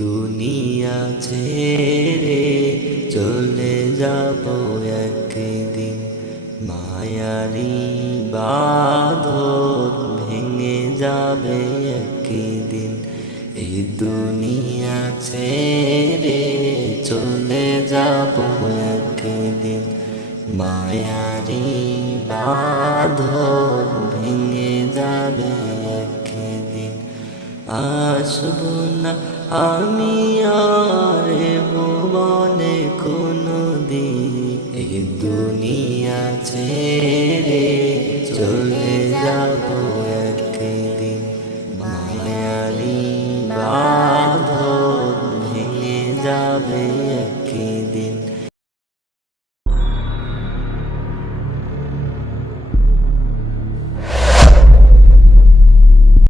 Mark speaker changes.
Speaker 1: দুনিয়া ছেড়ে চলে যাব একদিন মায়ারি বাঁধর ভেঙে যাবে একদিন এই দুনিয়া ছেড়ে চলে যাব একদিন মায়ারি বাঁধর আসব না আমি আরে বনে কোনো এই দুনিয়া ছেড়ে চলে যাব একদিন মায়ালি বাধ ভেঙে যাবে একদিন